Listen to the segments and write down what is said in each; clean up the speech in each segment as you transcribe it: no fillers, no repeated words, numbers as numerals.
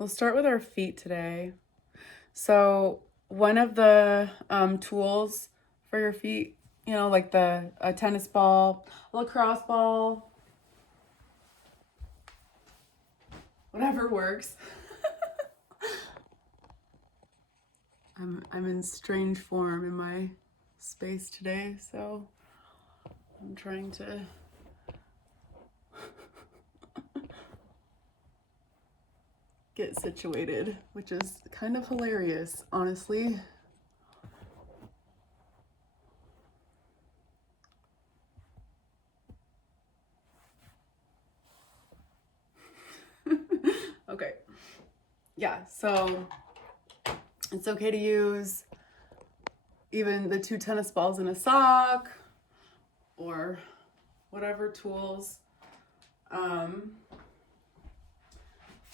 We'll start with our feet today. So one of the tools for your feet, like a tennis ball, a lacrosse ball, whatever works. I'm in strange form in my space today, so I'm trying to get situated, which is kind of hilarious, honestly. Okay. Yeah, so it's okay to use even the 2 tennis balls in a sock or whatever tools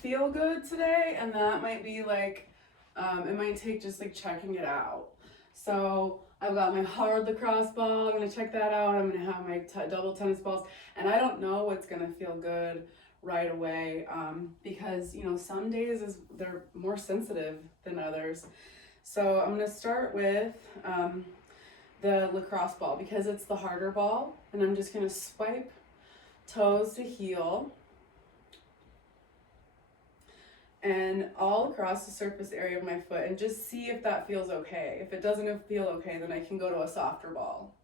feel good today. And that might be like, it might take just like checking it out. So I've got my hard lacrosse ball. I'm gonna check that out. I'm gonna have my double tennis balls, and I don't know what's gonna feel good right away, because some days they're more sensitive than others. So I'm gonna start with the lacrosse ball because it's the harder ball, and I'm just gonna swipe toes to heel and all across the surface area of my foot and just see if that feels okay. If it doesn't feel okay, then I can go to a softer ball.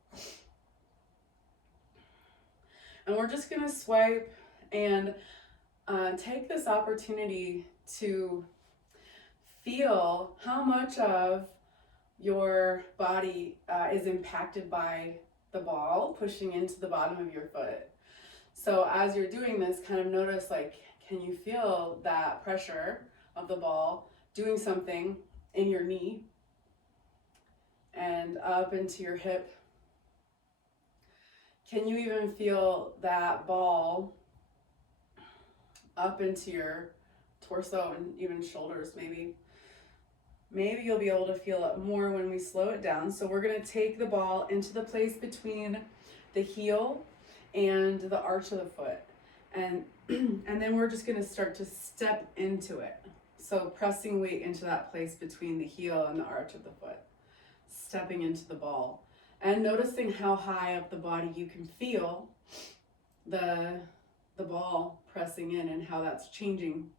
And we're just gonna swipe and take this opportunity to feel how much of your body is impacted by the ball pushing into the bottom of your foot. So as you're doing this, kind of notice, like, can you feel that pressure of the ball doing something in your knee and up into your hip? Can you even feel that ball up into your torso and even shoulders maybe? Maybe you'll be able to feel it more when we slow it down. So we're gonna take the ball into the place between the heel and the arch of the foot. And and then we're just gonna start to step into it. So pressing weight into that place between the heel and the arch of the foot. Stepping into the ball. And noticing how high up the body you can feel the ball pressing in and how that's changing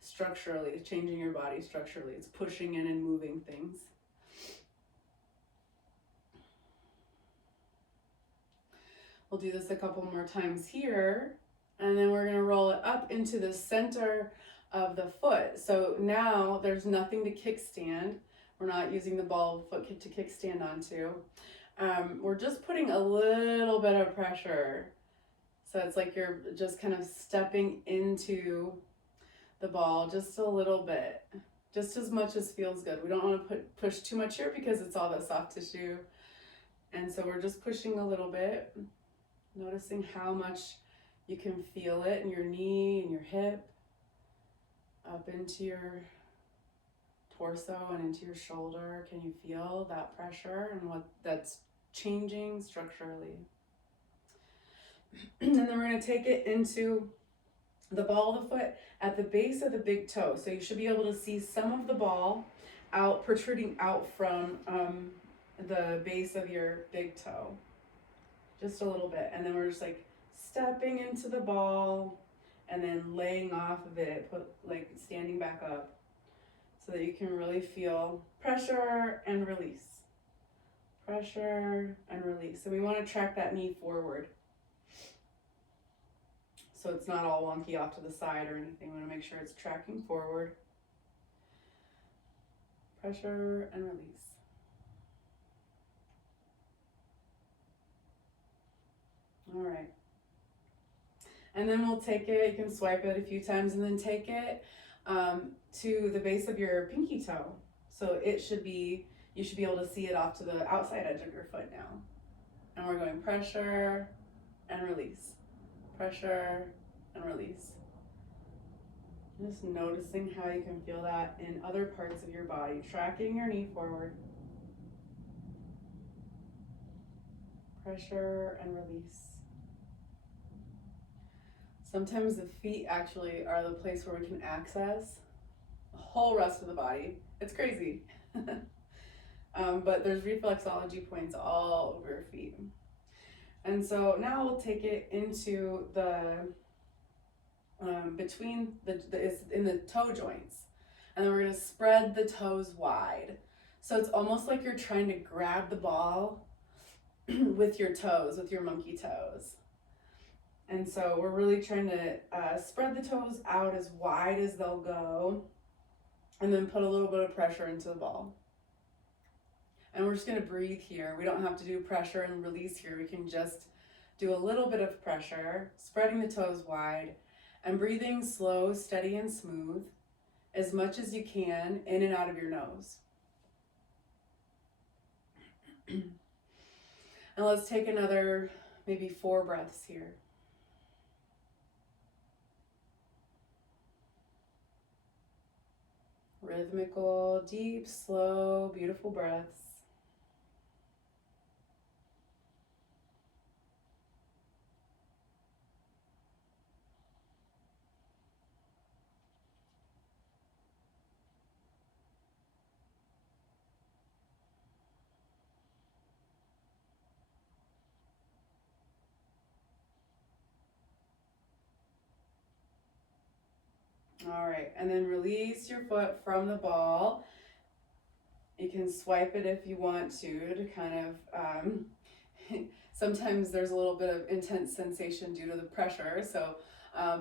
structurally. It's changing your body structurally. It's pushing in and moving things. We'll do this a couple more times here, and then we're going to roll it up into the center of the foot. So now there's nothing to kickstand. We're not using the ball of foot to kickstand onto. We're just putting a little bit of pressure. So it's like you're just kind of stepping into the ball just a little bit, just as much as feels good. We don't want to push too much here because it's all that soft tissue. And so we're just pushing a little bit, noticing how much you can feel it in your knee and your hip, up into your torso and into your shoulder. Can you feel that pressure and what that's changing structurally? And then we're going to take it into the ball of the foot at the base of the big toe. So you should be able to see some of the ball protruding out from the base of your big toe. Just a little bit. And then we're just like stepping into the ball and then laying off of it, like standing back up so that you can really feel pressure and release. Pressure and release. So we want to track that knee forward, so it's not all wonky off to the side or anything. We want to make sure it's tracking forward. Pressure and release. All right. And then we'll take it, you can swipe it a few times and then take it to the base of your pinky toe. So you should be able to see it off to the outside edge of your foot now. And we're going pressure and release. Pressure and release. Just noticing how you can feel that in other parts of your body. Tracking your knee forward. Pressure and release. Sometimes the feet actually are the place where we can access whole rest of the body. It's crazy. But there's reflexology points all over your feet. And so now we'll take it into the between is in the toe joints, and then we're going to spread the toes wide. So it's almost like you're trying to grab the ball with your toes, with your monkey toes. And so we're really trying to spread the toes out as wide as they'll go, and then put a little bit of pressure into the ball. And we're just going to breathe here. We don't have to do pressure and release here. We can just do a little bit of pressure, spreading the toes wide, and breathing slow, steady, and smooth as much as you can in and out of your nose. And let's take another maybe 4 breaths here. Rhythmical, deep, slow, beautiful breaths. All right, and then release your foot from the ball. You can swipe it if you want to kind of, sometimes there's a little bit of intense sensation due to the pressure, so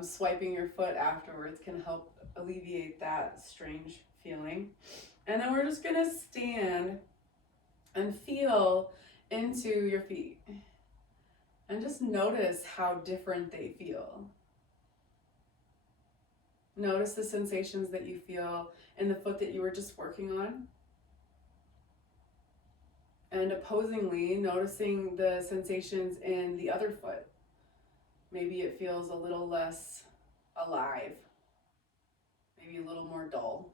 swiping your foot afterwards can help alleviate that strange feeling. And then we're just gonna stand and feel into your feet and just notice how different they feel. Notice the sensations that you feel in the foot that you were just working on. And opposingly, noticing the sensations in the other foot. Maybe it feels a little less alive, maybe a little more dull.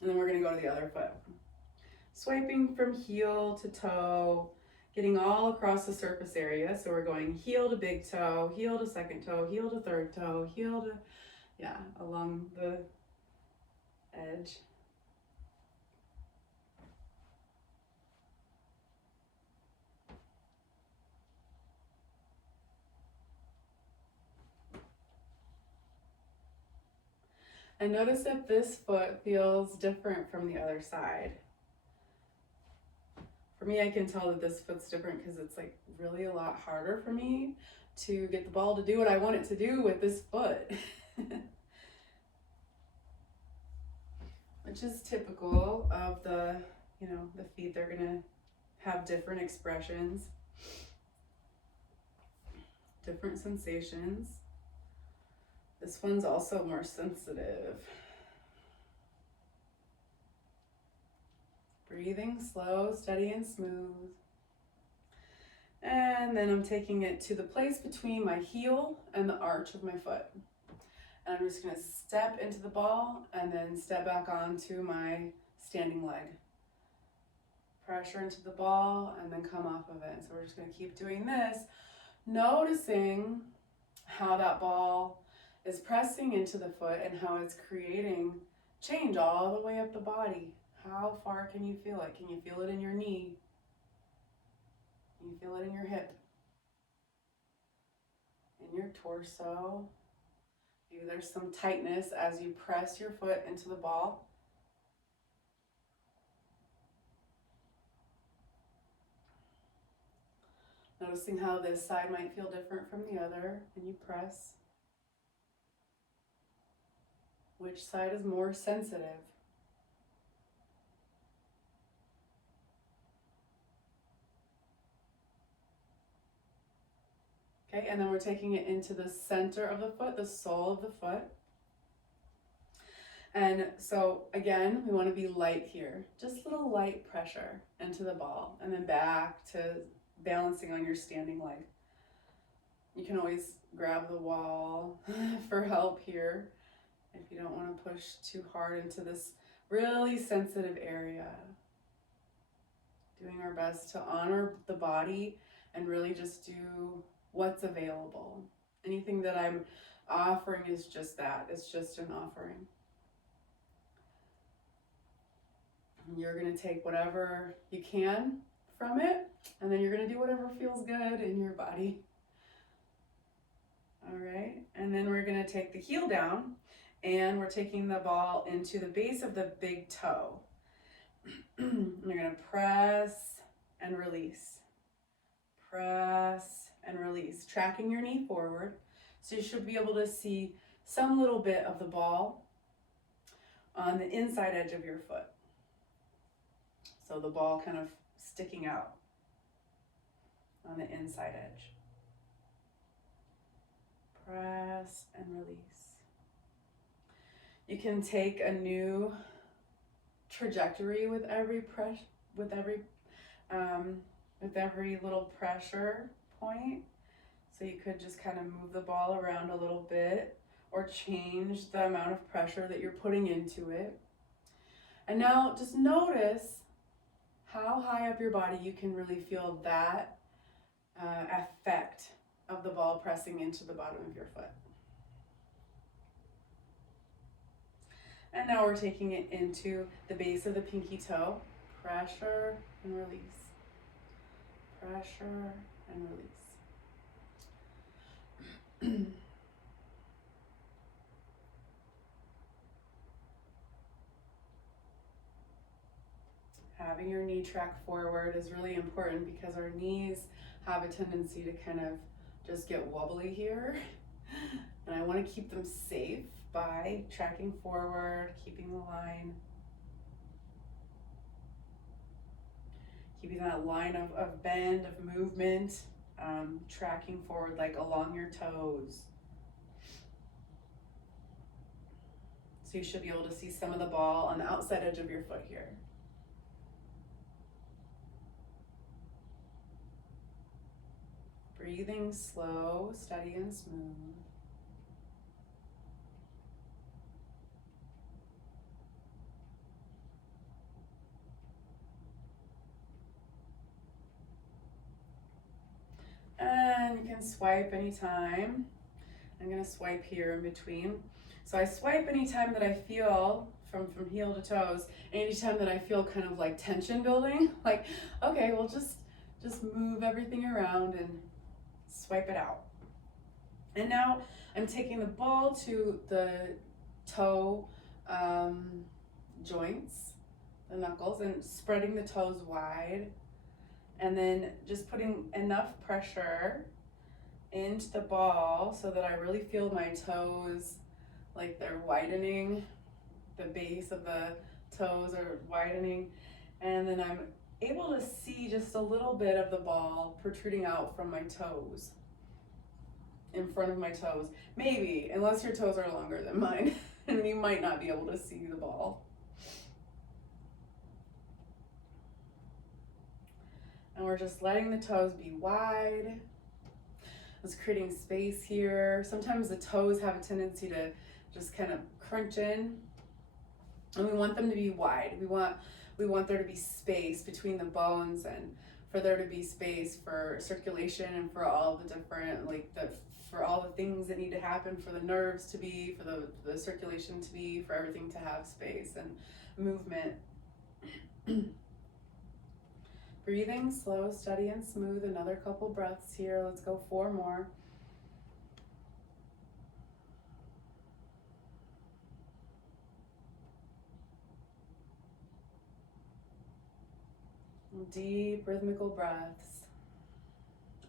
And then we're gonna go to the other foot. Swiping from heel to toe, getting all across the surface area. So we're going heel to big toe, heel to second toe, heel to third toe, heel to, along the edge. And notice if this foot feels different from the other side. For me, I can tell that this foot's different because it's like really a lot harder for me to get the ball to do what I want it to do with this foot. Which is typical of the feet. They're gonna have different expressions, different sensations. This one's also more sensitive. Breathing slow, steady, and smooth. And then I'm taking it to the place between my heel and the arch of my foot. And I'm just gonna step into the ball and then step back onto my standing leg. Pressure into the ball and then come off of it. So we're just gonna keep doing this, noticing how that ball is pressing into the foot and how it's creating change all the way up the body. How far can you feel it? Can you feel it in your knee? Can you feel it in your hip? In your torso? Maybe there's some tightness as you press your foot into the ball. Noticing how this side might feel different from the other when you press. Which side is more sensitive? Okay, and then we're taking it into the center of the foot, the sole of the foot. And so again, we want to be light here, just a little light pressure into the ball, and then back to balancing on your standing leg. You can always grab the wall for help here if you don't want to push too hard into this really sensitive area. Doing our best to honor the body and really just do what's available. Anything that I'm Offering is just that. It's just an offering. And you're going to take whatever you can from it, and then you're going to do whatever feels good in your body. All right, and then we're going to take the heel down, and we're taking the ball into the base of the big toe. You're going to press and release. Press and release, tracking your knee forward. So you should be able to see some little bit of the ball on the inside edge of your foot. So the ball kind of sticking out on the inside edge. Press and release. You can take a new trajectory with every little pressure point. So you could just kind of move the ball around a little bit or change the amount of pressure that you're putting into it. And now just notice how high up your body you can really feel that effect of the ball pressing into the bottom of your foot. And now we're taking it into the base of the pinky toe. Pressure and release. Pressure and release. Having your knee track forward is really important because our knees have a tendency to kind of just get wobbly here. And I want to keep them safe by tracking forward, keeping the line. Keeping that line of bend, of movement, tracking forward like along your toes. So you should be able to see some of the ball on the outside edge of your foot here. Breathing slow, steady, and smooth. And you can swipe anytime. I'm going to swipe here in between. So I swipe anytime that I feel from heel to toes, anytime that I feel kind of like tension building, like, okay, well just move everything around and swipe it out. And now I'm taking the ball to the toe joints, the knuckles, and spreading the toes wide, and then just putting enough pressure into the ball so that I really feel my toes like they're widening. The base of the toes are widening, and then I'm able to see just a little bit of the ball protruding out from my toes, in front of my toes. Maybe, unless your toes are longer than mine, and you might not be able to see the ball. And we're just letting the toes be wide. It's creating space here. Sometimes the toes have a tendency to just kind of crunch in, and we want them to be wide. We want there to be space between the bones, and for there to be space for circulation and for all the different, for all the things that need to happen, for the nerves to be, for the circulation to be, for everything to have space and movement. Breathing slow, steady, and smooth. Another couple breaths here. Let's go 4 more. Deep rhythmical breaths,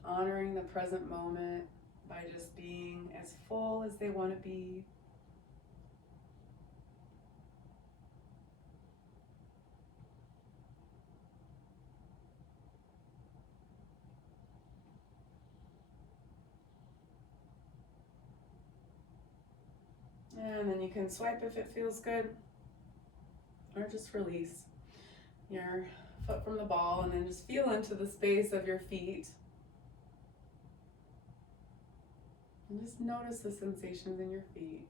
honoring the present moment by just being as full as they want to be. And then you can swipe if it feels good, or just release your foot from the ball and then just feel into the space of your feet. And just notice the sensations in your feet.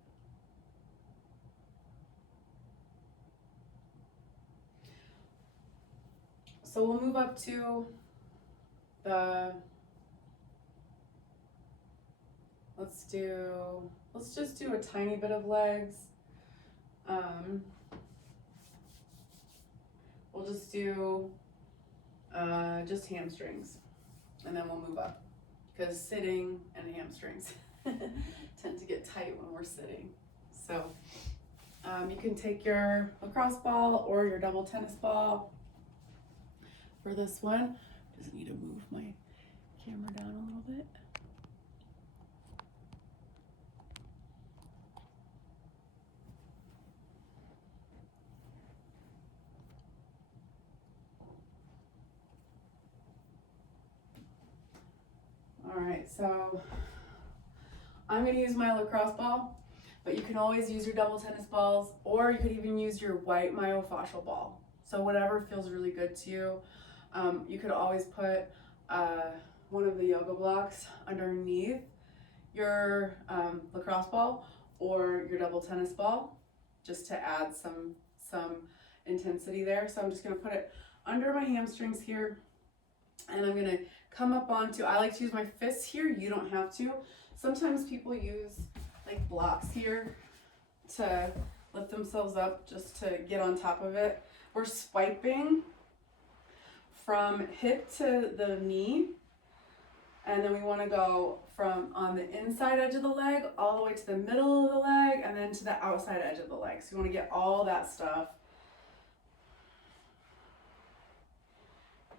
So we'll move up to the let's just do a tiny bit of legs. We'll just do just hamstrings, and then we'll move up, because sitting and hamstrings tend to get tight when we're sitting. So you can take your lacrosse ball or your double tennis ball for this one. Just need to move my camera down a little bit. All right, so I'm gonna use my lacrosse ball, but you can always use your double tennis balls, or you could even use your white myofascial ball. So whatever feels really good to you. You could always put one of the yoga blocks underneath your lacrosse ball or your double tennis ball, just to add some intensity there. So I'm just gonna put it under my hamstrings here, and I'm gonna come up onto, I like to use my fists here, you don't have to. Sometimes people use like blocks here to lift themselves up, just to get on top of it. We're swiping from hip to the knee, and then we want to go from on the inside edge of the leg all the way to the middle of the leg, and then to the outside edge of the leg. So you want to get all that stuff.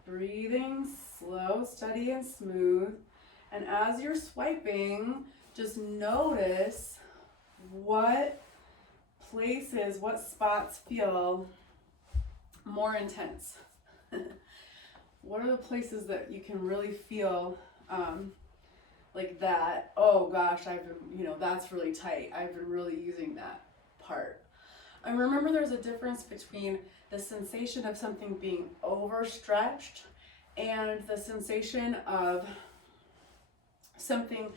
Breathing slow, steady, and smooth. And as you're swiping, just notice what places, what spots feel more intense. What are the places that you can really feel like that? Oh gosh, that's really tight. I've been really using that part. And remember, there's a difference between the sensation of something being overstretched and the sensation of something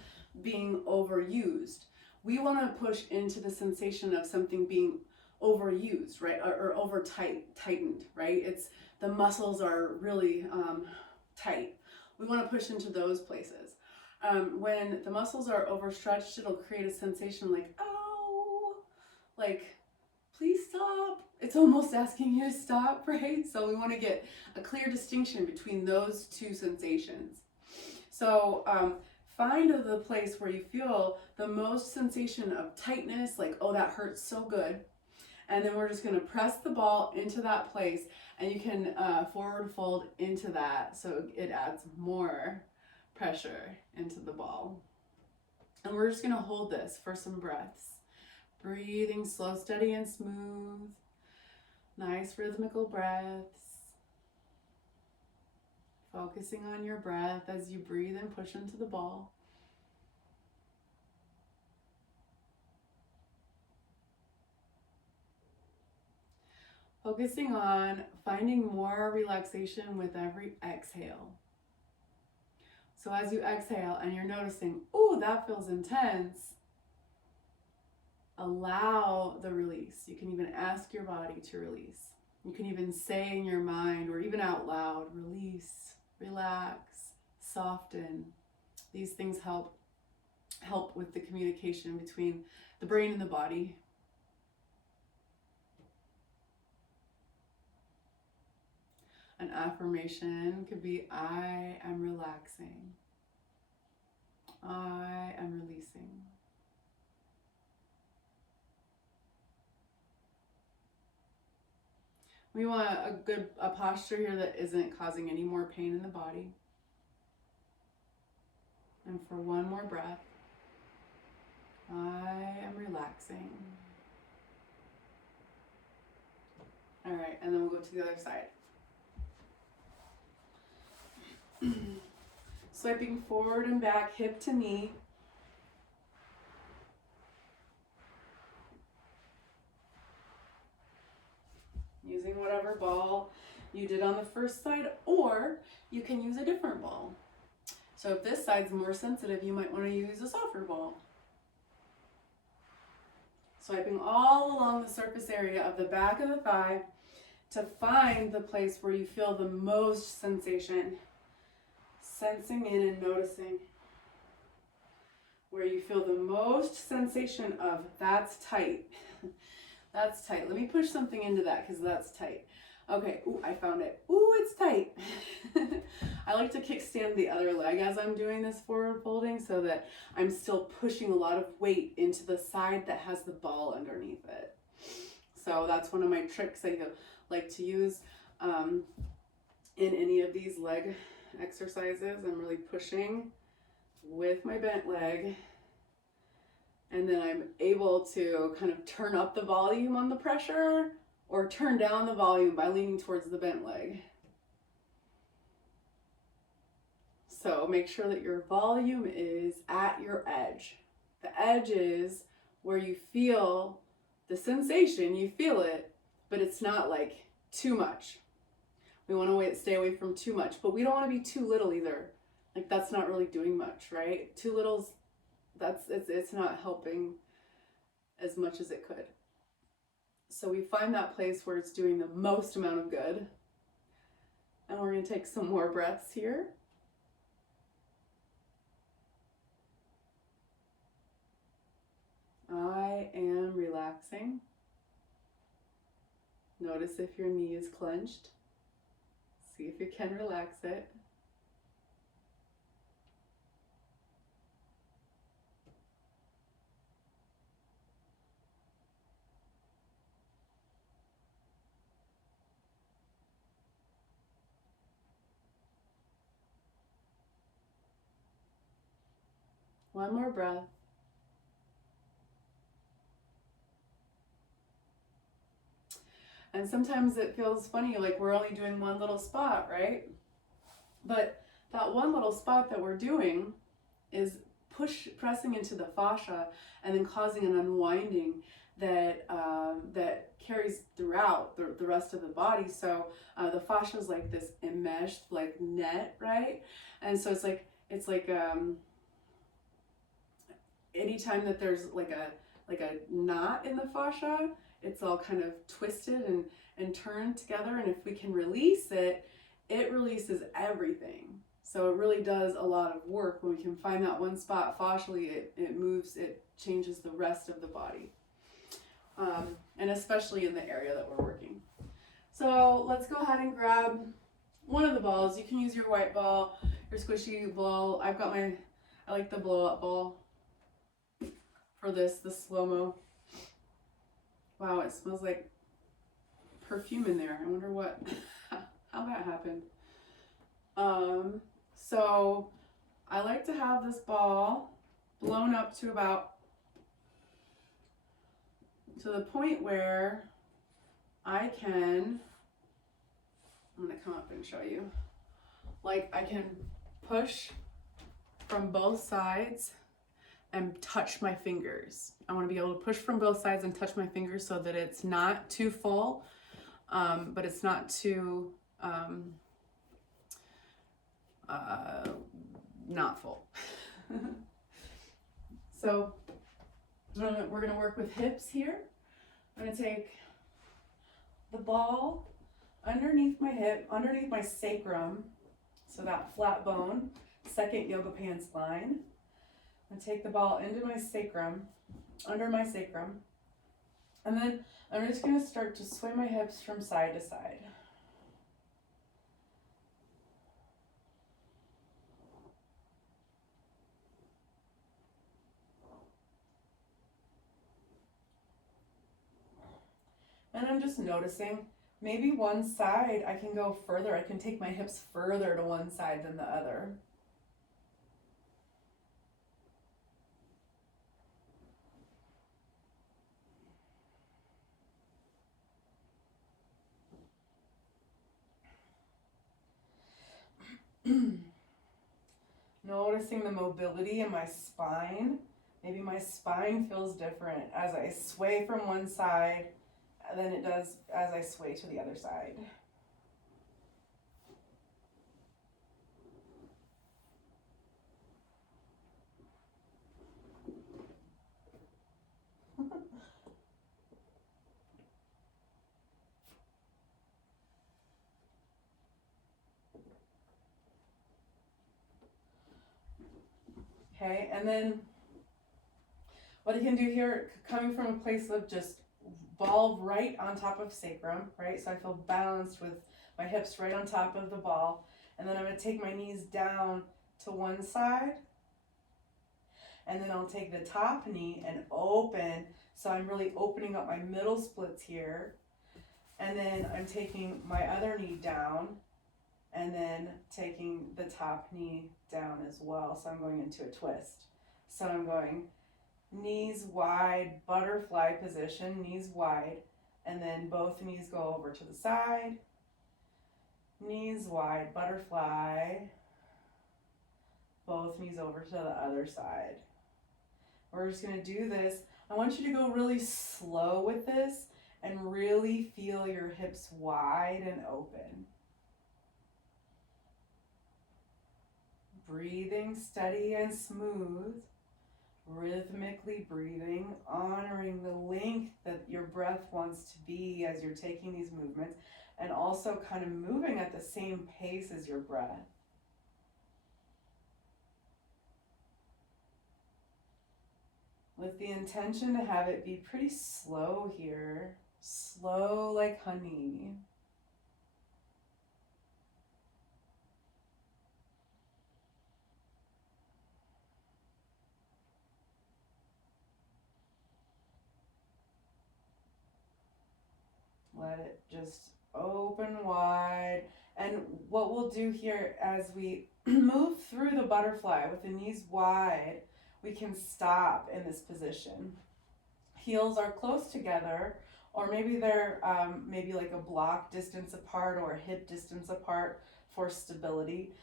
being overused. We want to push into the sensation of something being overused, right? Or over tightened, right? It's the muscles are really tight. We want to push into those places. When the muscles are overstretched, it'll create a sensation like, ow, like, please stop. It's almost asking you to stop, right? So we want to get a clear distinction between those two sensations. So find the place where you feel the most sensation of tightness, like, oh, that hurts so good. And then we're just going to press the ball into that place, and you can forward fold into that so it adds more pressure into the ball. And we're just going to hold this for some breaths. Breathing slow, steady, and smooth. Nice rhythmical breaths. Focusing on your breath as you breathe and push into the ball. Focusing on finding more relaxation with every exhale. So as you exhale and you're noticing, oh, that feels intense, allow the release. You can even ask your body to release. You can even say in your mind or even out loud, release, relax, soften. These things help with the communication between the brain and the body. An affirmation could be, I am relaxing. I am releasing. We want a posture here that isn't causing any more pain in the body. And for one more breath, I am relaxing. All right, and then we'll go to the other side. Swiping forward and back, hip to knee. Using whatever ball you did on the first side, or you can use a different ball. So if this side's more sensitive, you might want to use a softer ball. Swiping all along the surface area of the back of the thigh to find the place where you feel the most sensation. Sensing in and noticing where you feel the most sensation of that's tight. That's tight. Let me push something into that because that's tight. Okay, ooh, I found it. Ooh, it's tight. I like to kickstand the other leg as I'm doing this forward folding so that I'm still pushing a lot of weight into the side that has the ball underneath it. So that's one of my tricks I like to use in any of these leg exercises. I'm really pushing with my bent leg, and then I'm able to kind of turn up the volume on the pressure or turn down the volume by leaning towards the bent leg. So make sure that your volume is at your edge. The edge is where you feel the sensation, you feel it, but it's not like too much. We want to stay away from too much, but we don't want to be too little either. Like that's not really doing much, right? Too little's, it's not helping as much as it could. So we find that place where it's doing the most amount of good. And we're going to take some more breaths here. I am relaxing. Notice if your knee is clenched. See if you can relax it. One more breath. And sometimes it feels funny, like we're only doing one little spot, right? But that one little spot that we're doing is pressing into the fascia and then causing an unwinding that that carries throughout the rest of the body. So the fascia is like this enmeshed like net, right? And so it's like anytime that there's like a knot in the fascia, it's all kind of twisted and turned together. And if we can release it, it releases everything. So it really does a lot of work when we can find that one spot fascially. It moves, it changes the rest of the body, and especially in the area that we're working. So let's go ahead and grab one of the balls. You can use your white ball, your squishy ball. I like the blow up ball for the slow-mo. Wow, it smells like perfume in there. I wonder how that happened. So I like to have this ball blown up to the point where I'm gonna come up and show you. Like I can push from both sides and touch my fingers. I want to be able to push from both sides and touch my fingers so that it's not too full, but it's not too not full. So we're gonna work with hips here. I'm gonna take the ball underneath my hip, underneath my sacrum, so that flat bone, second yoga pants line. I'm gonna take the ball into my sacrum, under my sacrum, and then I'm just gonna start to sway my hips from side to side. And I'm just noticing, maybe one side I can go further. I can take my hips further to one side than the other. Noticing the mobility in my spine. Maybe my spine feels different as I sway from one side than it does as I sway to the other side. Okay, and then What you can do here, coming from a place of just ball right on top of sacrum, right? So I feel balanced with my hips right on top of the ball. And then I'm going to take my knees down to one side. And then I'll take the top knee and open. So I'm really opening up my middle splits here. And then I'm taking my other knee down and then taking the top knee down as well. So I'm going into a twist. So I'm going knees wide, butterfly position, knees wide, and then both knees go over to the side. Knees wide, butterfly, both knees over to the other side. We're just gonna do this. I want you to go really slow with this and really feel your hips wide and open. Breathing steady and smooth, rhythmically breathing, honoring the length that your breath wants to be as you're taking these movements, and also kind of moving at the same pace as your breath. With the intention to have it be pretty slow here, slow like honey. Let it just open wide. And what we'll do here as we move through the butterfly with the knees wide, we can stop in this position. Heels are close together, or maybe they're maybe like a block distance apart or a hip distance apart for stability.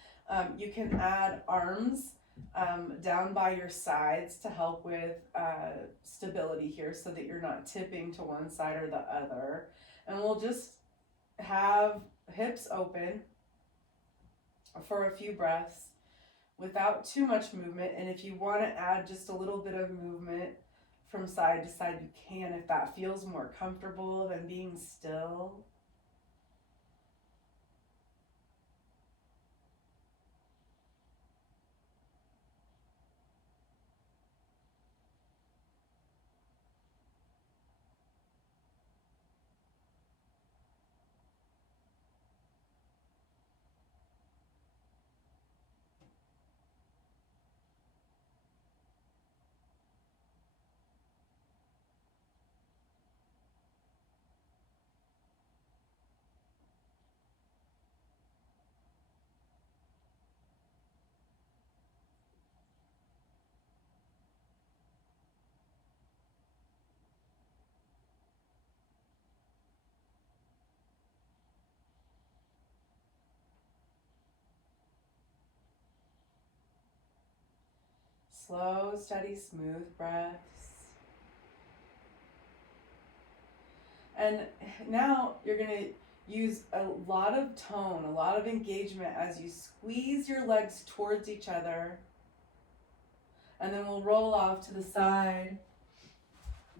You can add arms down by your sides to help with stability here so that you're not tipping to one side or the other. And we'll just have hips open for a few breaths without too much movement. And if you want to add just a little bit of movement from side to side, you can, if that feels more comfortable than being still. Slow, steady, smooth breaths. And now you're going to use a lot of tone, a lot of engagement as you squeeze your legs towards each other. And then we'll roll off to the side,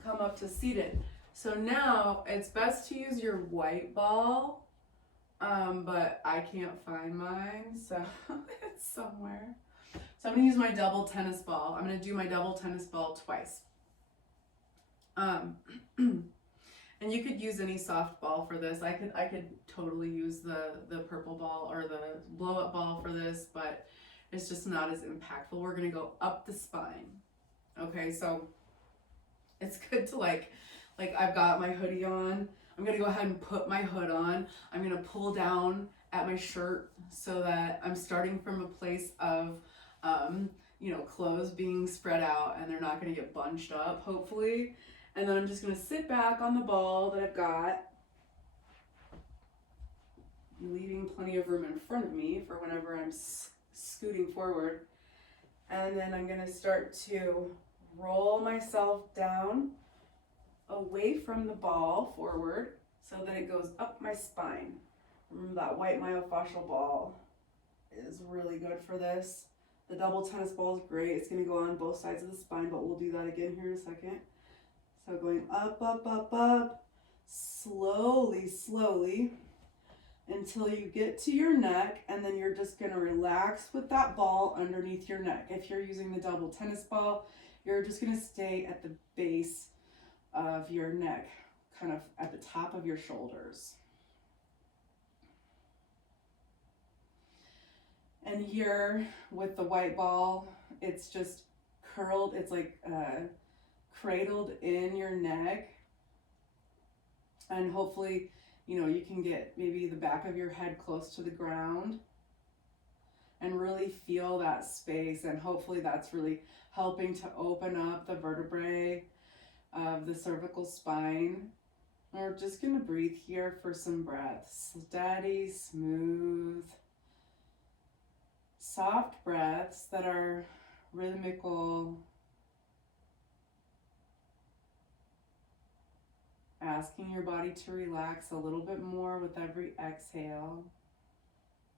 come up to seated. So now it's best to use your white ball, but I can't find mine, so it's somewhere. So I'm gonna use my double tennis ball. I'm gonna do my double tennis ball twice. And you could use any soft ball for this. I could totally use the purple ball or the blow up ball for this, but it's just not as impactful. We're gonna go up the spine. Okay, so it's good to like I've got my hoodie on. I'm gonna go ahead and put my hood on. I'm gonna pull down at my shirt so that I'm starting from a place of clothes being spread out and they're not gonna get bunched up, hopefully. And then I'm just gonna sit back on the ball that I've got, leaving plenty of room in front of me for whenever I'm scooting forward. And then I'm gonna start to roll myself down away from the ball forward so that it goes up my spine. Remember that white myofascial ball is really good for this. The double tennis ball is great. It's going to go on both sides of the spine, but we'll do that again here in a second. So going up, up, up, up, slowly, slowly, until you get to your neck, and then you're just going to relax with that ball underneath your neck. If you're using the double tennis ball, You're just going to stay at the base of your neck, kind of at the top of your shoulders. And here with the white ball, it's just curled, it's like cradled in your neck. And hopefully, you know, you can get maybe the back of your head close to the ground and really feel that space. And hopefully that's really helping to open up the vertebrae of the cervical spine. We're just going to breathe here for some breaths. Steady, smooth, soft breaths that are rhythmical. Asking your body to relax a little bit more with every exhale.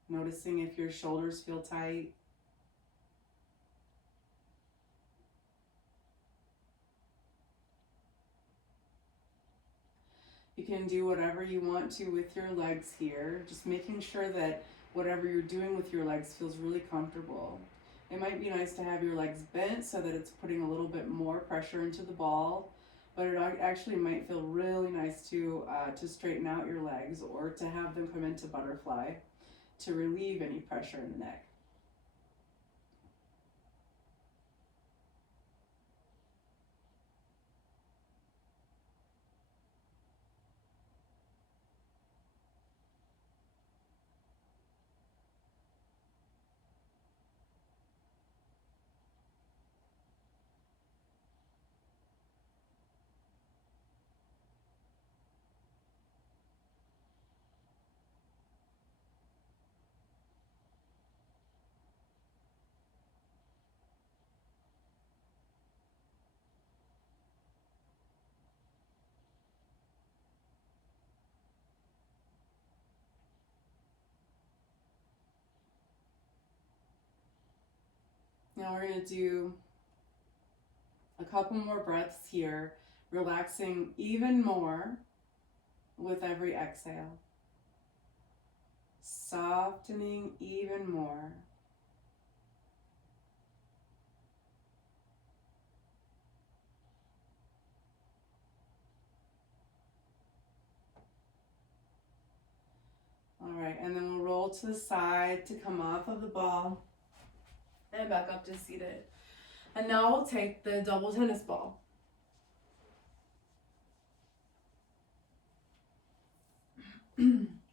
Noticing if your shoulders feel tight. You can do whatever you want to with your legs here, just making sure that whatever you're doing with your legs feels really comfortable. It might be nice to have your legs bent so that it's putting a little bit more pressure into the ball, but it actually might feel really nice to straighten out your legs or to have them come into butterfly to relieve any pressure in the neck. Now we're going to do a couple more breaths here, relaxing even more with every exhale. Softening even more. All right, and then we'll roll to the side to come off of the ball and back up to seated. And now we'll take the double tennis ball.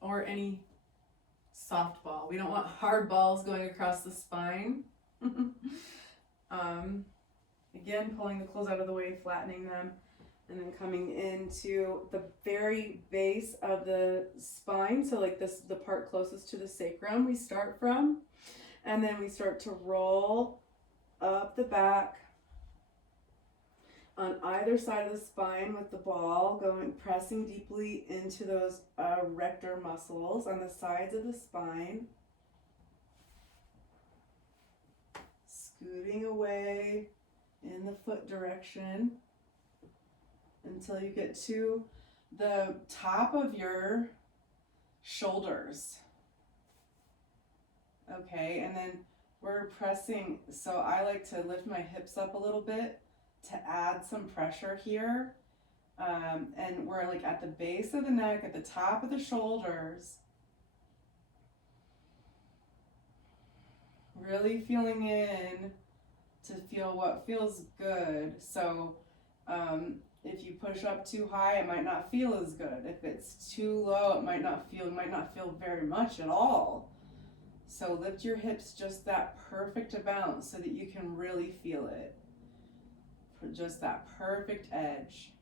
Or any soft ball. We don't want hard balls going across the spine. Again, pulling the clothes out of the way, flattening them, and then coming into the very base of the spine. So like this, the part closest to the sacrum we start from. And then we start to roll up the back on either side of the spine with the ball going, pressing deeply into those rector muscles on the sides of the spine. Scooting away in the foot direction until you get to the top of your shoulders. Okay, and then we're pressing, so I like to lift my hips up a little bit to add some pressure here. And we're like at the base of the neck, at the top of the shoulders. Really feeling in to feel what feels good. So if you push up too high, it might not feel as good. If it's too low, it might not feel very much at all. So lift your hips just that perfect amount so that you can really feel it. For just that perfect edge.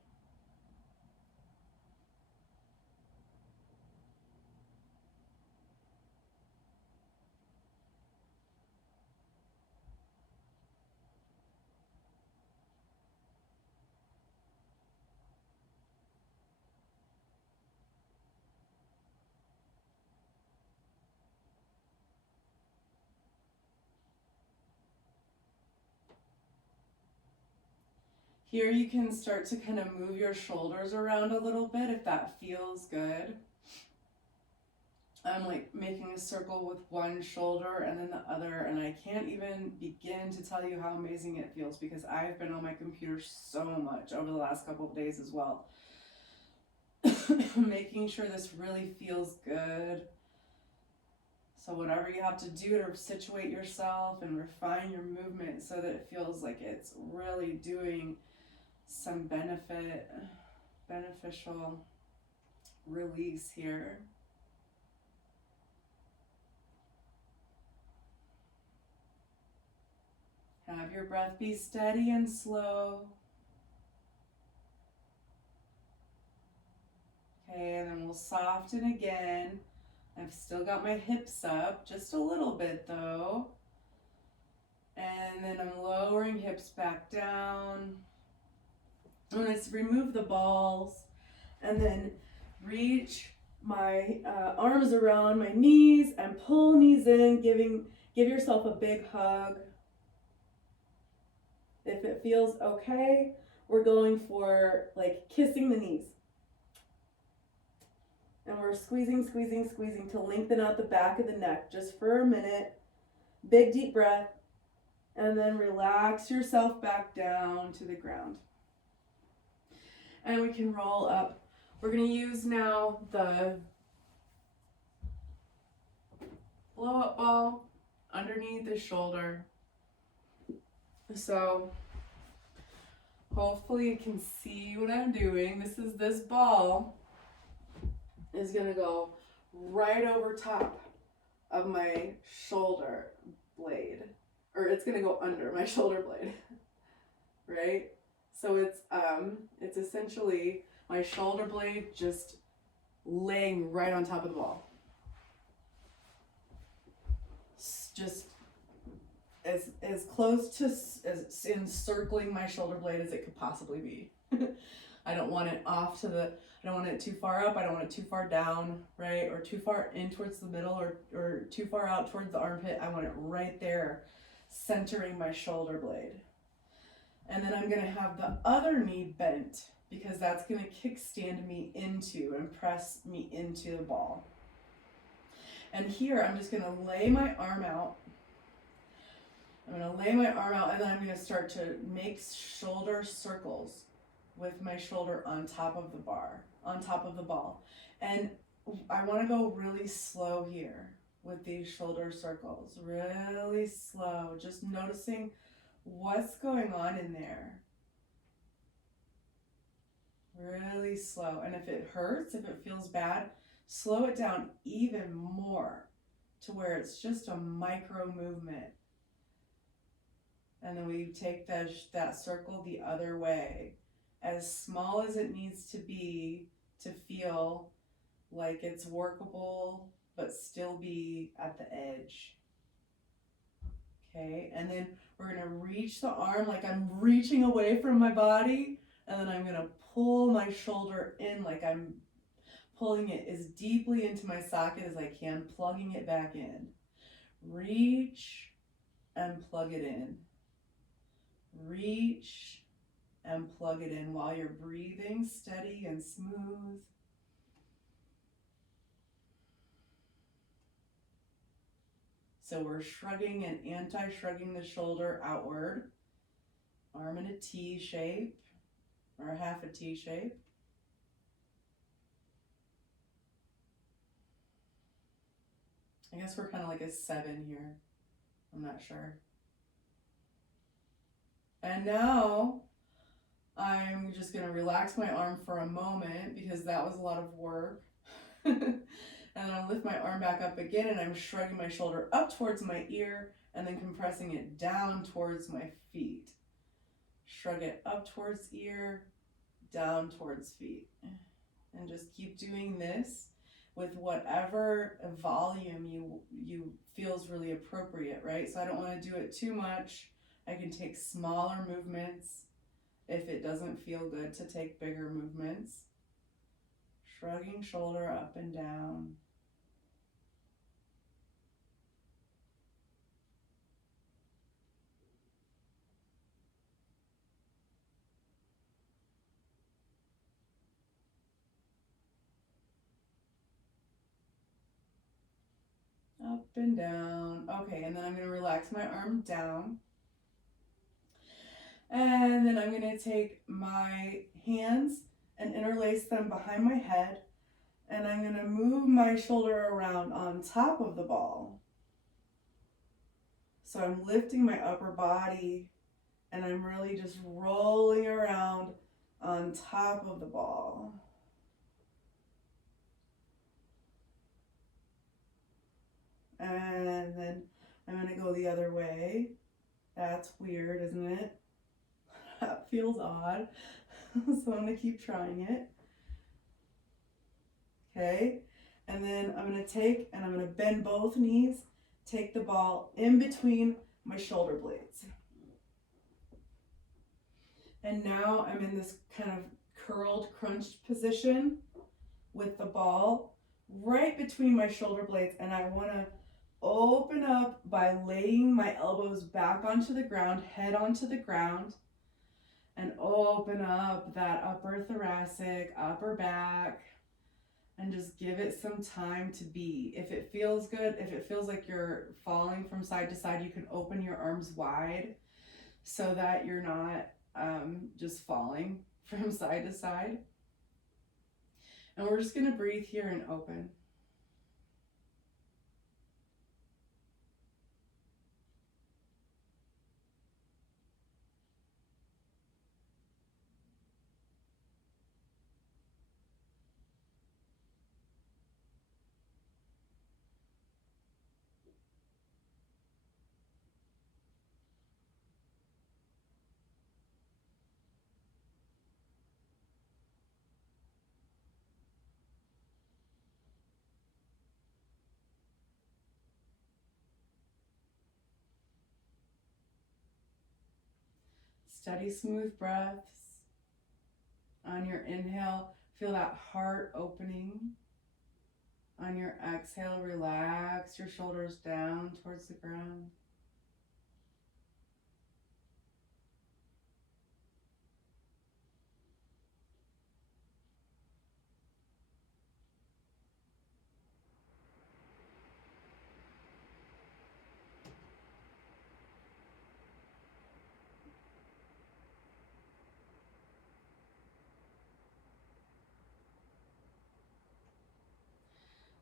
Here you can start to kind of move your shoulders around a little bit if that feels good. I'm like making a circle with one shoulder and then the other, and I can't even begin to tell you how amazing it feels because I've been on my computer so much over the last couple of days as well. Making sure this really feels good. So whatever you have to do to situate yourself and refine your movement so that it feels like it's really doing some beneficial release here. Have your breath be steady and slow. Okay, and then we'll soften again. I've still got my hips up, just a little bit though. And then I'm lowering hips back down. I'm going to remove the balls and then reach my arms around my knees and pull knees in, give yourself a big hug. If it feels okay, we're going for like kissing the knees. And we're squeezing to lengthen out the back of the neck just for a minute. Big deep breath. And then relax yourself back down to the ground. And we can roll up. We're going to use now the blow up ball underneath the shoulder. So hopefully you can see what I'm doing. This ball is going to go right over top of my shoulder blade, or it's going to go under my shoulder blade, right? So it's essentially my shoulder blade just laying right on top of the ball. Just as close to as encircling my shoulder blade as it could possibly be. I don't want it off to the, I don't want it too far up, I don't want it too far down, right? Or too far in towards the middle or too far out towards the armpit. I want it right there, centering my shoulder blade. And then I'm gonna have the other knee bent because that's gonna kickstand me into and press me into the ball. And here I'm just gonna lay my arm out. I'm gonna lay my arm out and then I'm gonna start to make shoulder circles with my shoulder on top of the bar, on top of the ball. And I wanna go really slow here with these shoulder circles, really slow, just noticing what's going on in there. Really slow. And if it hurts, if it feels bad, slow it down even more to where it's just a micro movement. And then we take that circle the other way, as small as it needs to be to feel like it's workable, but still be at the edge. Okay, and then we're gonna reach the arm like I'm reaching away from my body, and then I'm gonna pull my shoulder in like I'm pulling it as deeply into my socket as I can, plugging it back in. Reach and plug it in. Reach and plug it in while you're breathing steady and smooth. So we're shrugging and anti-shrugging the shoulder outward. Arm in a T shape or half a T shape. I guess we're kind of like a 7 here. I'm not sure. And now I'm just going to relax my arm for a moment because that was a lot of work. And I'll lift my arm back up again and I'm shrugging my shoulder up towards my ear and then compressing it down towards my feet. Shrug it up towards ear, down towards feet. And just keep doing this with whatever volume you feels really appropriate, right? So I don't want to do it too much. I can take smaller movements if it doesn't feel good to take bigger movements. Shrugging shoulder up and down. Up and down. Okay, and then I'm going to relax my arm down. And then I'm going to take my hands and interlace them behind my head. And I'm going to move my shoulder around on top of the ball. So I'm lifting my upper body and I'm really just rolling around on top of the ball. And then I'm going to go the other way. That's weird, isn't it? That feels odd. So I'm going to keep trying it. Okay. And then I'm going to take and I'm going to bend both knees, take the ball in between my shoulder blades. And now I'm in this kind of curled, crunched position with the ball right between my shoulder blades. And I want to open up by laying my elbows back onto the ground, head onto the ground, and open up that upper thoracic, upper back, and just give it some time to be. If it feels good, if it feels like you're falling from side to side, you can open your arms wide so that you're not just falling from side to side. And we're just gonna breathe here and open. Steady, smooth breaths. On your inhale, feel that heart opening. On your exhale, relax your shoulders down towards the ground.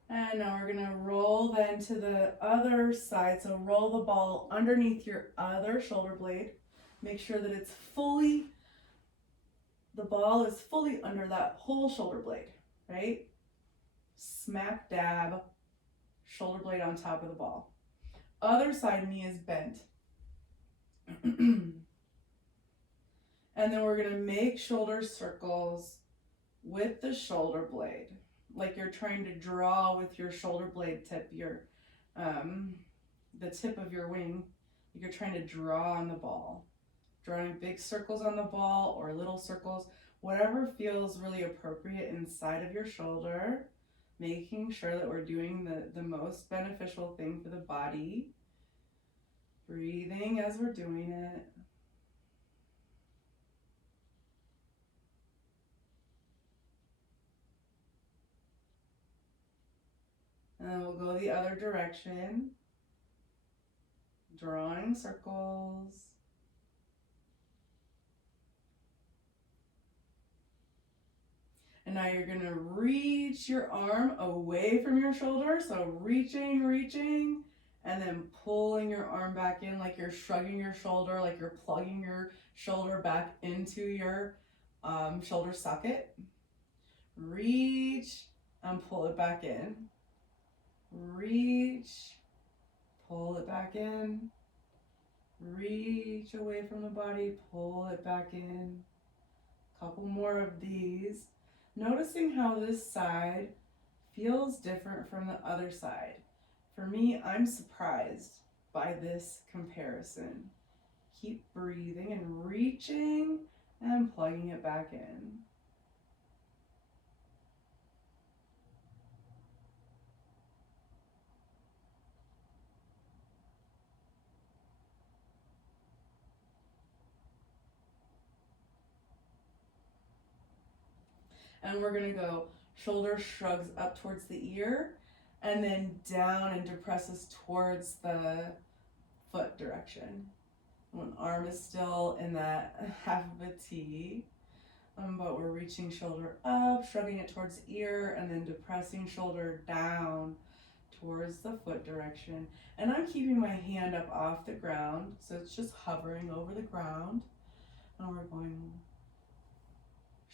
And now we're gonna roll then to the other side. So roll the ball underneath your other shoulder blade. Make sure that it's fully, the ball is fully under that whole shoulder blade, right? Smack dab, shoulder blade on top of the ball. Other side knee is bent. And then we're gonna make shoulder circles with the shoulder blade, like you're trying to draw with your shoulder blade tip, the tip of your wing, like you're trying to draw on the ball, drawing big circles on the ball or little circles, whatever feels really appropriate inside of your shoulder, making sure that we're doing the most beneficial thing for the body, breathing as we're doing it. And then we'll go the other direction, drawing circles. And now you're gonna reach your arm away from your shoulder. So reaching, and then pulling your arm back in like you're shrugging your shoulder, like you're plugging your shoulder back into your shoulder socket. Reach and pull it back in. Reach, pull it back in. Reach away from the body, pull it back in. Couple more of these. Noticing how this side feels different from the other side. For me, I'm surprised by this comparison. Keep breathing and reaching and plugging it back in. And we're gonna go shoulder shrugs up towards the ear, and then down and depress us towards the foot direction. One arm is still in that half of a T, but we're reaching shoulder up, shrugging it towards ear, and then depressing shoulder down towards the foot direction. And I'm keeping my hand up off the ground, so it's just hovering over the ground. And we're going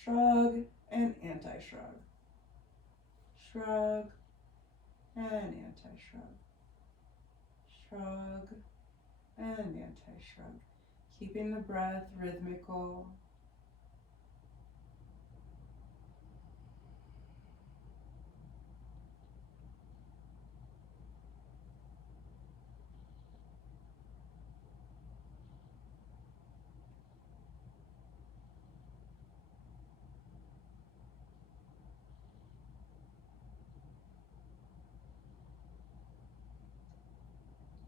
shrug and anti-shrug. Shrug and anti-shrug. Shrug and anti-shrug. Keeping the breath rhythmical.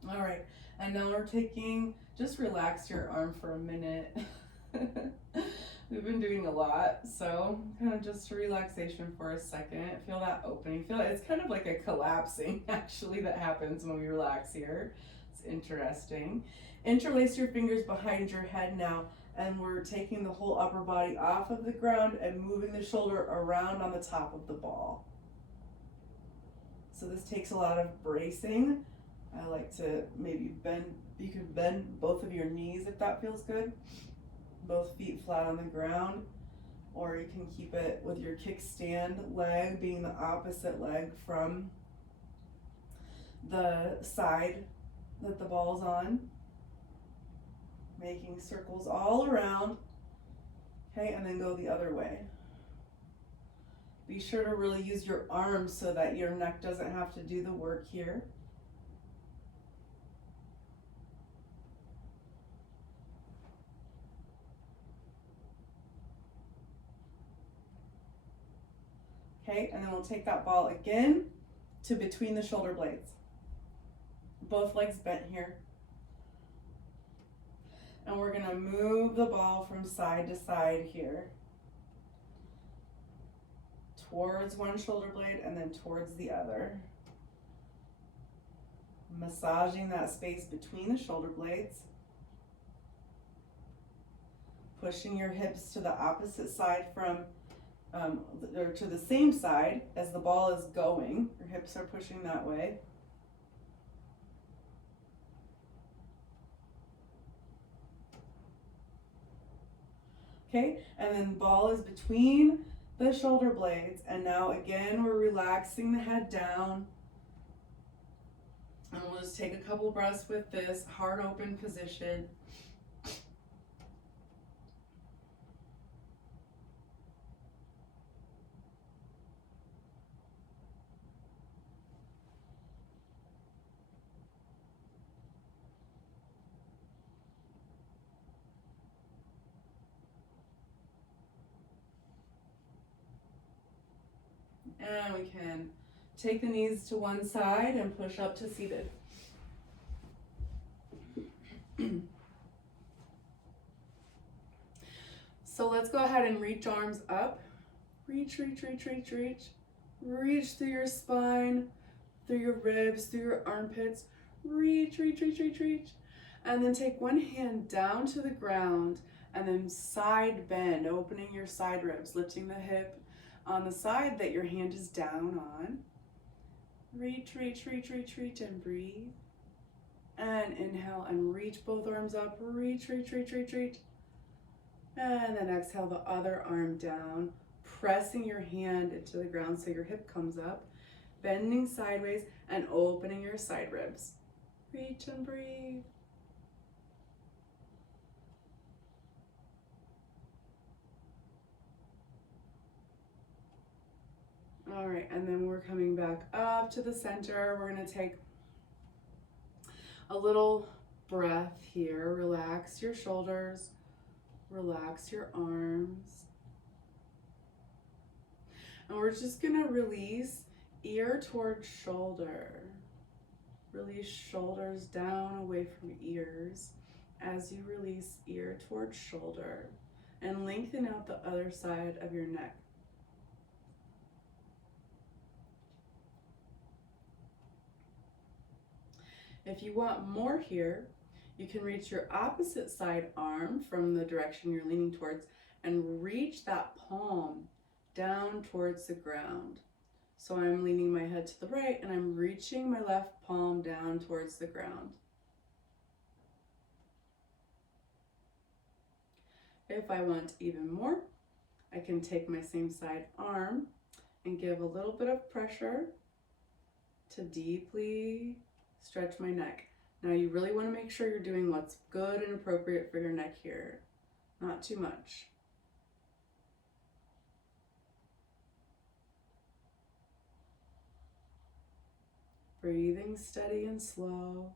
All right, and now we're taking, just relax your arm for a minute. We've been doing a lot, so kind of just a relaxation for a second. Feel that opening. Feel it's kind of like a collapsing actually that happens when we relax here. It's interesting. Interlace your fingers behind your head now, and we're taking the whole upper body off of the ground and moving the shoulder around on the top of the ball. So this takes a lot of bracing. I like to maybe bend, you can bend both of your knees if that feels good. Both feet flat on the ground, or you can keep it with your kickstand leg being the opposite leg from the side that the ball's on. Making circles all around, okay, and then go the other way. Be sure to really use your arms so that your neck doesn't have to do the work here. Okay, and then we'll take that ball again to between the shoulder blades. Both legs bent here. And we're gonna move the ball from side to side here. Towards one shoulder blade and then towards the other. Massaging that space between the shoulder blades. Pushing your hips to the opposite side from or to the same side as the ball is going. Your hips are pushing that way. Okay, and then ball is between the shoulder blades, and now again we're relaxing the head down. And we'll just take a couple breaths with this heart open position. And we can take the knees to one side and push up to seated. So let's go ahead and reach arms up. Reach, reach, reach, reach, reach. Reach through your spine, through your ribs, through your armpits. Reach, reach, reach, reach, reach. And then take one hand down to the ground and then side bend, opening your side ribs, lifting the hip on the side that your hand is down on. Reach, reach, reach, reach, reach, and breathe. And inhale and reach both arms up. Reach, reach, reach, reach, reach. And then exhale the other arm down, pressing your hand into the ground so your hip comes up, bending sideways and opening your side ribs. Reach and breathe. All right, and then we're coming back up to the center. We're gonna take a little breath here. Relax your shoulders, relax your arms. And we're just gonna release ear towards shoulder. Release shoulders down away from ears as you release ear towards shoulder, and lengthen out the other side of your neck. If you want more here, you can reach your opposite side arm from the direction you're leaning towards and reach that palm down towards the ground. So I'm leaning my head to the right and I'm reaching my left palm down towards the ground. If I want even more, I can take my same side arm and give a little bit of pressure to deeply stretch my neck. Now you really want to make sure you're doing what's good and appropriate for your neck here, not too much. Breathing steady and slow.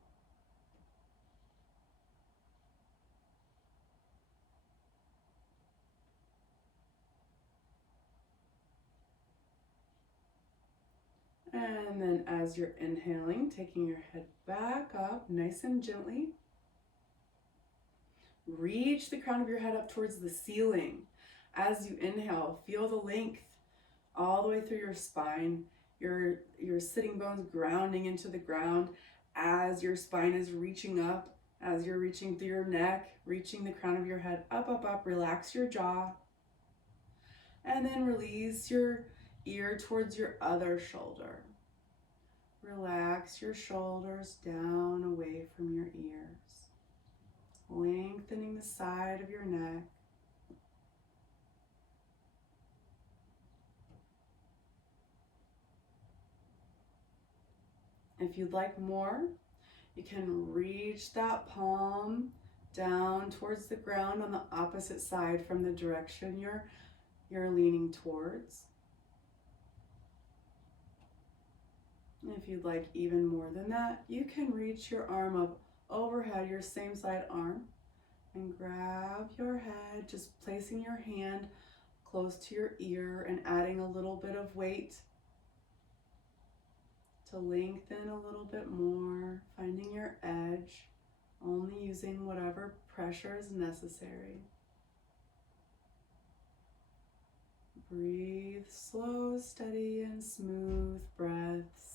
And then as you're inhaling, taking your head back up nice and gently. Reach the crown of your head up towards the ceiling. As you inhale, feel the length all the way through your spine, your sitting bones grounding into the ground as your spine is reaching up, as you're reaching through your neck, reaching the crown of your head up, up, up. Relax your jaw. And then release your ear towards your other shoulder. Relax your shoulders down away from your ears, lengthening the side of your neck. If you'd like more, you can reach that palm down towards the ground on the opposite side from the direction you're leaning towards. If you'd like even more than that, you can reach your arm up overhead, your same side arm, and grab your head, just placing your hand close to your ear and adding a little bit of weight to lengthen a little bit more, finding your edge, only using whatever pressure is necessary. Breathe slow, steady, and smooth breaths.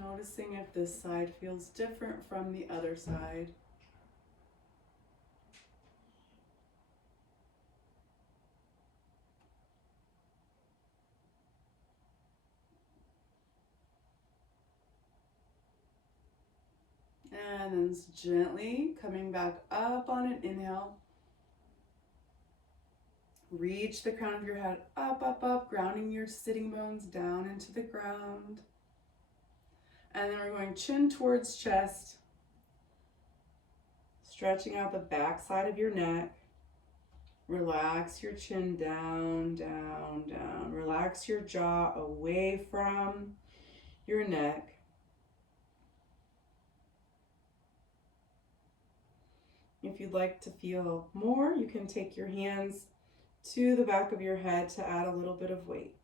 Noticing if this side feels different from the other side. And then gently coming back up on an inhale. Reach the crown of your head up, up, up, grounding your sitting bones down into the ground. And then we're going chin towards chest, stretching out the back side of your neck. Relax your chin down, down, down. Relax your jaw away from your neck. If you'd like to feel more, you can take your hands to the back of your head to add a little bit of weight.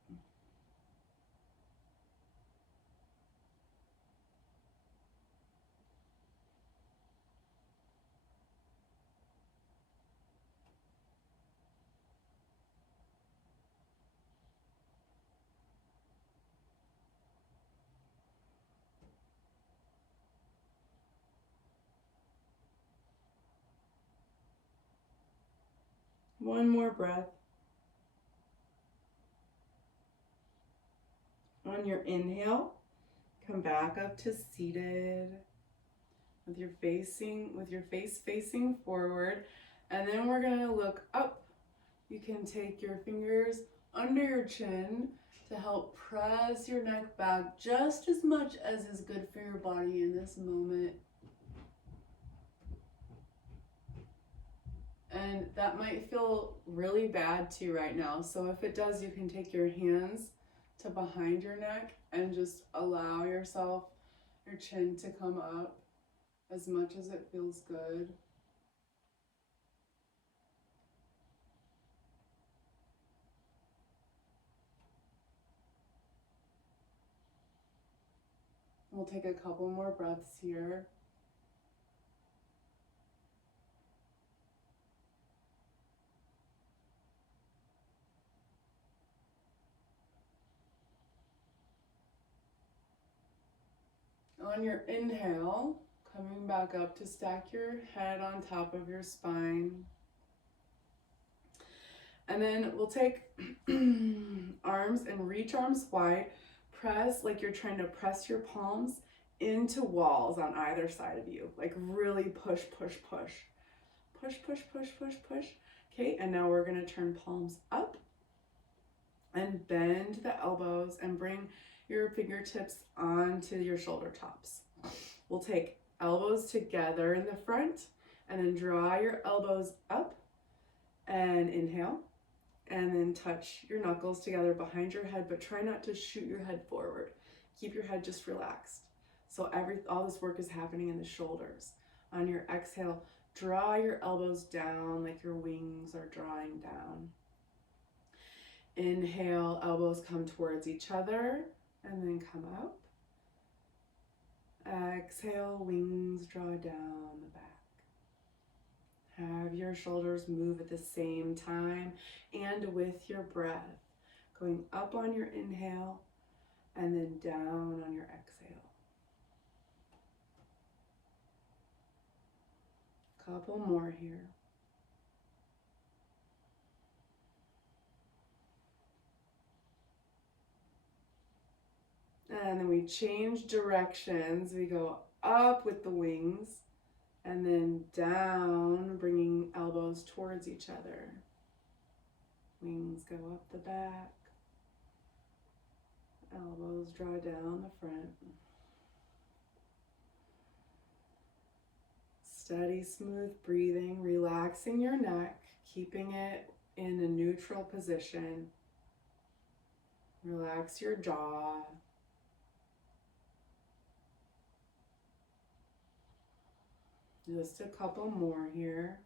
One more breath. On your inhale, come back up to seated with your face facing forward. And then we're going to look up. You can take your fingers under your chin to help press your neck back just as much as is good for your body in this moment. And that might feel really bad to you right now. So if it does, you can take your hands to behind your neck and just allow yourself, your chin to come up as much as it feels good. We'll take a couple more breaths here. On your inhale, coming back up to stack your head on top of your spine. And then we'll take arms and reach arms wide. Press like you're trying to press your palms into walls on either side of you. Like really push, push, push. Push, push, push, push, push. Okay, and now we're gonna turn palms up and bend the elbows and bring your fingertips onto your shoulder tops. We'll take elbows together in the front and then draw your elbows up and inhale. And then touch your knuckles together behind your head, but try not to shoot your head forward. Keep your head just relaxed. So all this work is happening in the shoulders. On your exhale, draw your elbows down like your wings are drawing down. Inhale, elbows come towards each other and then come up. Exhale, wings draw down the back. Have your shoulders move at the same time and with your breath, going up on your inhale and then down on your exhale. Couple more here. And then we change directions. We go up with the wings and then down, bringing elbows towards each other. Wings go up the back. Elbows draw down the front. Steady, smooth breathing, relaxing your neck, keeping it in a neutral position. Relax your jaw. Just a couple more here.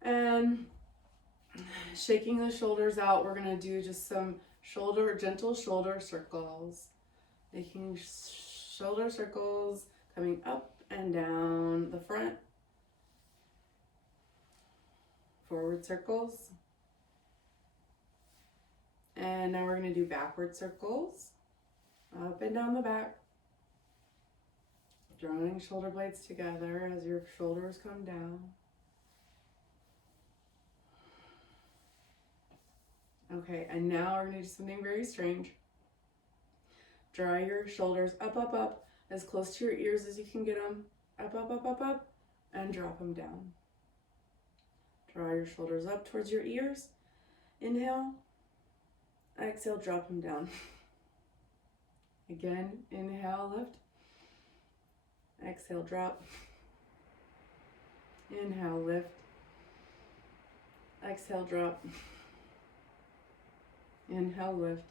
And shaking the shoulders out, we're going to do just some gentle shoulder circles. Making shoulder circles coming up and down the front. Forward circles. And now we're going to do backward circles. Up and down the back. Drawing shoulder blades together as your shoulders come down. Okay, and now we're going to do something very strange. Draw your shoulders up, up, up, as close to your ears as you can get them. Up, up, up, up, up, and drop them down. Draw your shoulders up towards your ears. Inhale. Exhale, drop them down. Again, inhale, lift. Exhale, drop. Inhale, lift. Exhale, drop. Inhale, lift.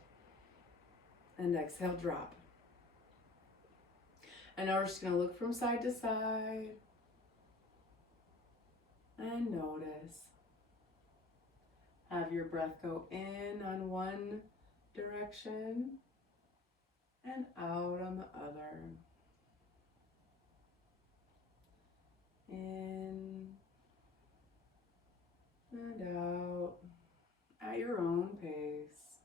And exhale, drop. And now we're just going to look from side to side. And notice. Have your breath go in on one direction and out on the other. In and out at your own pace.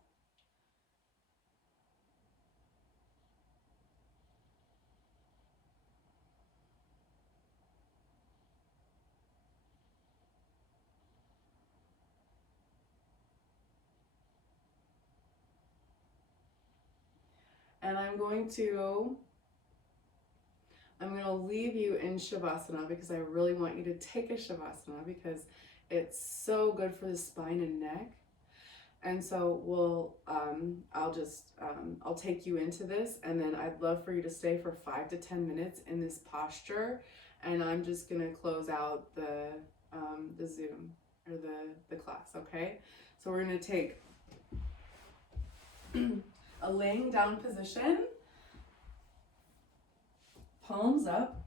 And I'm going to leave you in Shavasana because I really want you to take a Shavasana because it's so good for the spine and neck. And so I'll take you into this, and then I'd love for you to stay for 5 to 10 minutes in this posture. And I'm just gonna close out the Zoom or the class, okay? So we're gonna take a laying down position, palms up.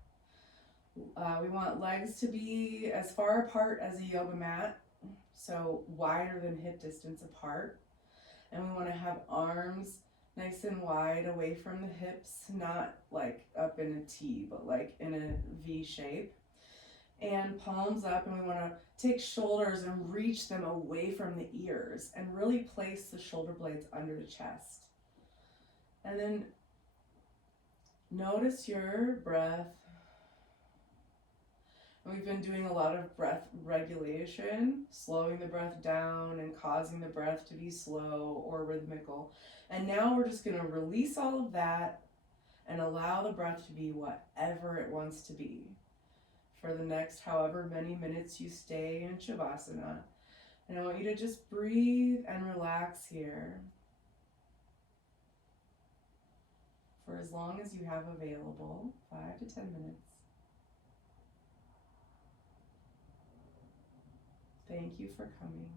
We want legs to be as far apart as a yoga mat, so wider than hip distance apart. And we want to have arms nice and wide away from the hips, not like up in a T, but like in a V shape. And palms up, and we want to take shoulders and reach them away from the ears and really place the shoulder blades under the chest. And then notice your breath. We've been doing a lot of breath regulation, slowing the breath down and causing the breath to be slow or rhythmical. And now we're just going to release all of that and allow the breath to be whatever it wants to be for the next however many minutes you stay in Shavasana. And I want you to just breathe and relax here for as long as you have available, 5 to 10 minutes. Thank you for coming.